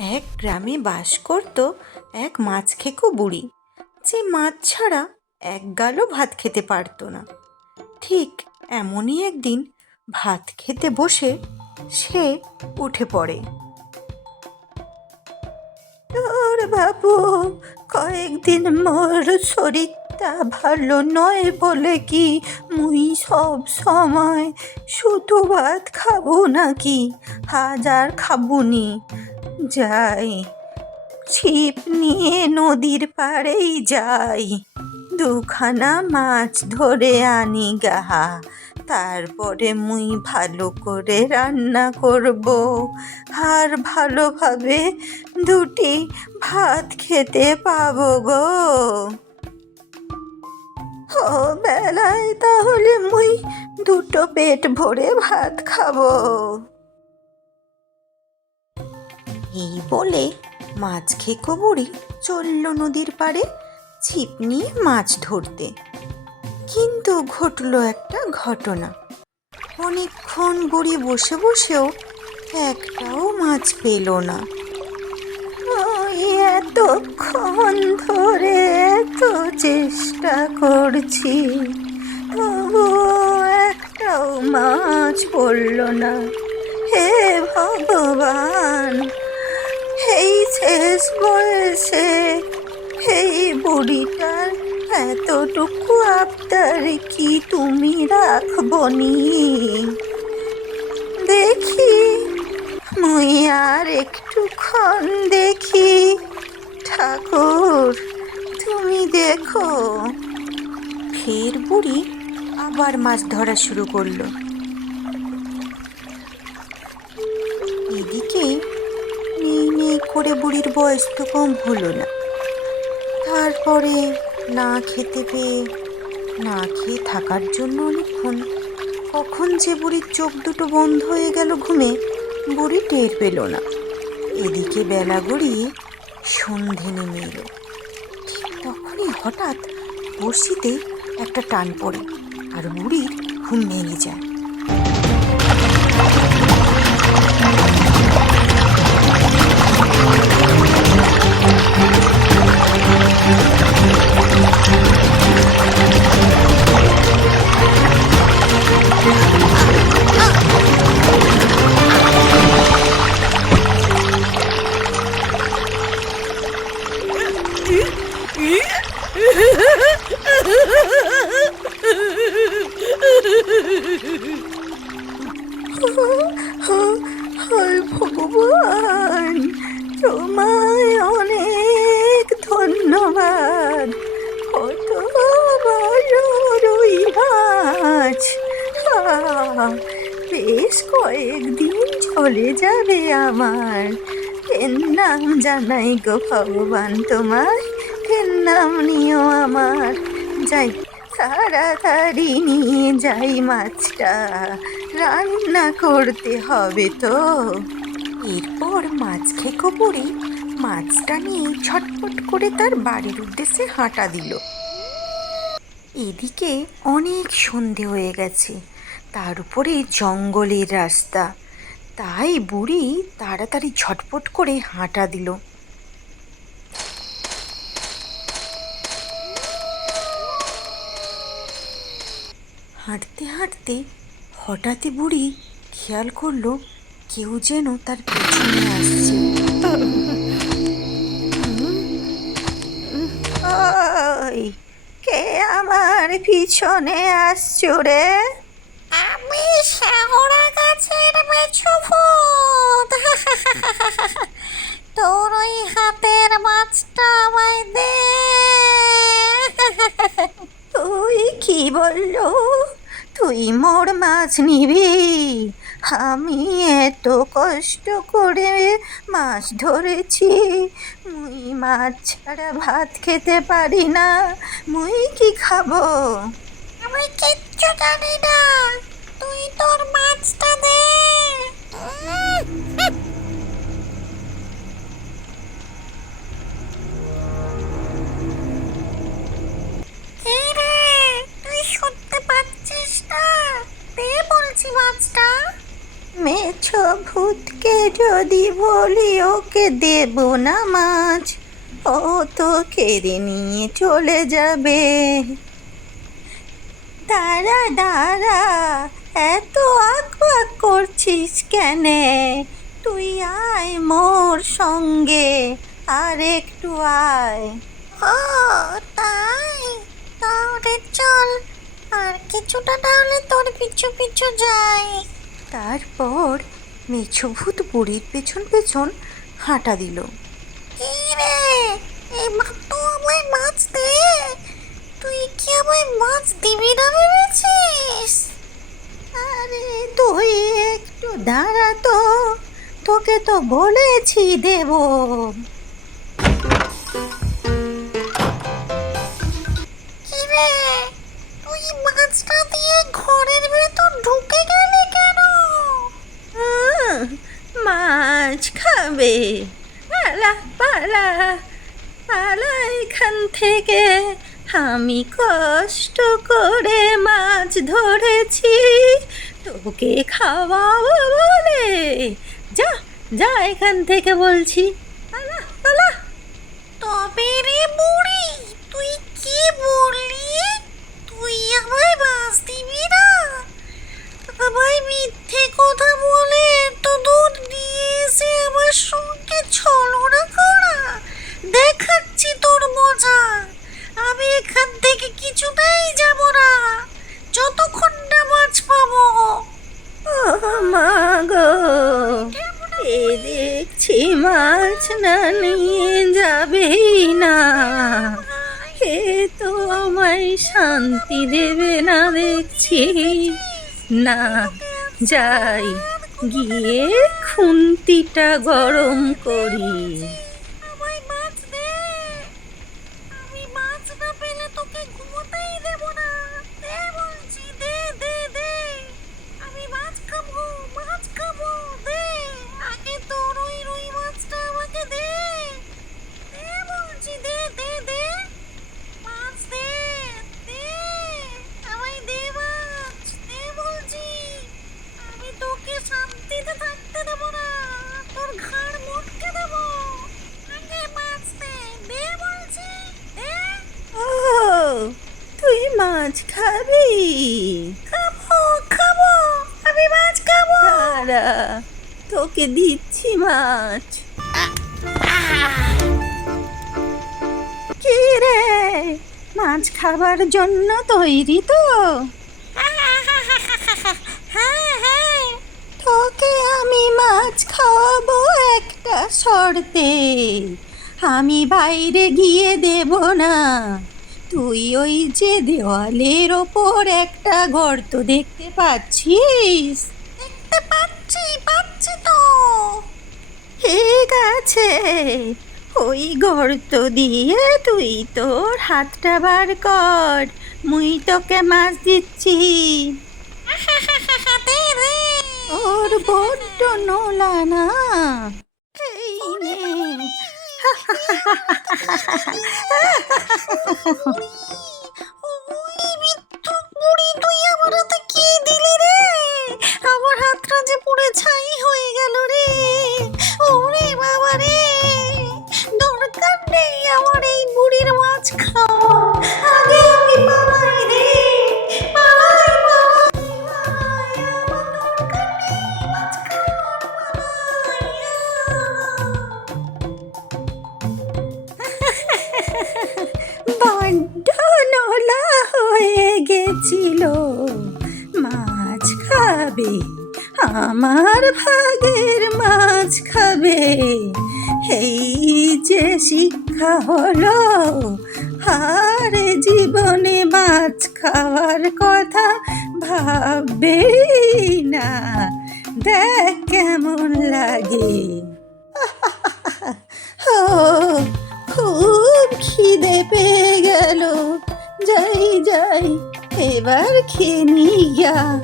এক গ্রামে বাস করত এক মাছ খেকো বুড়ি। যে মাছ ছাড়া এক গালও ভাত খেতে পারতো না। ঠিক এমনই একদিন ভাত খেতে বসে সে উঠে পড়ে। তোর বাবু, কয়েকদিন মোর শরীরটা ভালো নয় বলে কি মুই সব সময় শুধু ভাত খাব নাকি? হাজার খাবুনি যাই, ছিপ নিয়ে নদীর পাড়েই যাই। দুখানা মাছ ধরে আনি গাহা, তারপরে মুই ভালো করে রান্না করব। আর ভালোভাবে দুটি ভাত খেতে পাবো গো। ও বেলায় তাহলে মুই দুটো পেট ভরে ভাত খাব। এই বলে মাছ খেকো বুড়ি চলল নদীর পাড়ে ছিপ নিয়ে মাছ ধরতে। কিন্তু ঘটলো একটা ঘটনা। অনেকক্ষণ বুড়ি বসে বসেও একটাও মাছ পেল না। এতক্ষণ ধরে এত চেষ্টা করছি, তবু একটাও মাছ পড়ল না। হে ভগবান! এই শেষ বয়সে এই বুড়িটার এতটুকু আবদার কি তুমি রাখবনি দেখি, মুই আর একটুক্ষণ দেখি। ঠাকুর, তুমি দেখো। ফের বুড়ি আবার মাছ ধরা শুরু করল। করে বুড়ির বয়স তো কম হলো না। তারপরে না খেতে পেয়ে, না খেয়ে থাকার জন্য অনেকক্ষণ কখন যে বুড়ির চোখ দুটো বন্ধ হয়ে গেল ঘুমে বুড়ি টের পেল না। এদিকে বেলা গড়িয়ে সন্ধে নেমে এলো। ঠিক তখনই হঠাৎ বড়শিতে একটা টান পড়ে আর বুড়ির ঘুম ভেঙে যায়। বেশ কয়েকদিন চলে যাবে আমার। এর নাম জানাই গো ভগবান তোমায় এর নাম নিও আমার। যাই তাড়াতাড়ি নিয়ে যাই মাছটা। রান্না করতে হবে তো। এরপর মাছ খেকো পড়ে মাছটা নিয়ে ছটপট করে তার বাড়ির উদ্দেশ্যে হাঁটা দিল। এদিকে অনেক সন্ধে হয়ে গেছে। তার উপরে জঙ্গলের রাস্তা। তাই বুড়ি তাড়াতাড়ি ঝটপট করে হাঁটা দিল। হাঁটতে হাঁটতে হঠাৎই বুড়ি খেয়াল করল কেউ যেন তার পেছনে আসছে। কে আমার পিছনে আসছো রে? শ্যাওড়া গাছের মেছু ভূত। তোর ওই হাতের মাছটা আমায় দে। তুই কি বলল? তুই মোর মাছ নিবি? আমি এত কষ্ট করে মাছ ধরেছি। মুই মাছ ছাড়া ভাত খেতে পারি না। মুই কি খাব? আমি কিচ্ছু জানি না। তুই তোর মাছটা দে। মেছো ভূত ভূতকে যদি বলি ওকে দেব না মাছ ও তো কেড়ে নিয়ে চলে যাবে। দাঁড়া দাঁড়া। এত আঁক করছিস কেনে? তুই আয় মোর সঙ্গে, আর একটু আয়। ও, তাই? তাহলে চল, আর কিছুটা তাহলে তোর পিছু পিছু যাই। তারপর মেছভূত বুড়ির পেছন পেছন হাঁটা দিল। কি রে? এবার তো আমায় মাছ দে। তুই কি আমায় মাছ দিবি না ভেবেছিস? আরে তুই একটু দাঁড়া তো। তোকে তো বলেছি দেব। তুই মাছটা দিয়ে ঘরের ভেতর ঢুকে গেলি কেন? মাছ খাবে। পালা পালা পালা এখান থেকে। আমি কষ্ট করে মাছ ধরেছি, তোকে খাওয়াবো বলে। যা যা এখান থেকে বলছি। তবে রে বুড়ি, তুই কি বললি? না নিয়ে যাবেই না। এ তো আমায় শান্তি দেবে না দেখছি। না, যাই গিয়ে খুন্তিটা গরম করি আমায় মাছ দে আমি মাছ না পেলে তোকে ঘুমোতেই দেব না দে বলছি দে দে দে আমি মাছ খাব মাছ খাব দে আগে তোর ওই রুই মাছটা আমাকে দে দে বলছি দে দে দে মাছ দে দে আমায় দে মাছ দে বলছি আমি তোকে শান্তিতে থাকতে দেব না তোর ঘাড় মোটকে দেব আগে মাছ দে দে বলছি দে ও তুই মাছ খাবি খাব খাব আমি মাছ খাব। দাঁড়া তোকে দিচ্ছি মাছ। কি রে? মাছ খাবার জন্য তৈরি তো। হ্যাঁ হ্যাঁ। তোকে আমি মাছ খাওয়াবো একটা শর্তে। আমি বাইরে গিয়ে দেব না। তুই ওই যে দেওয়ালের ওপর একটা গর্ত দেখতে পাচ্ছিস? দেখতে পাচ্ছি পাচ্ছি তো। ঠিক আছে। ওই গর্ত দিয়ে তুই তোর হাতটা বার কর। মুই তোকে মাছ দিচ্ছি। ওর বড্ড নোলা না এই নে। আমার এই বুড়ির মাছ খাওয়া। আমার ভাগের মাছ খাবে। এই যে শিক্ষা হলো আর জীবনে মাছ খাওয়ার কথা ভাববে না। দেখ কেমন লাগে। খুব খিদে পেয়ে গেল। যাই যাই, এবার খেয়ে নি গা।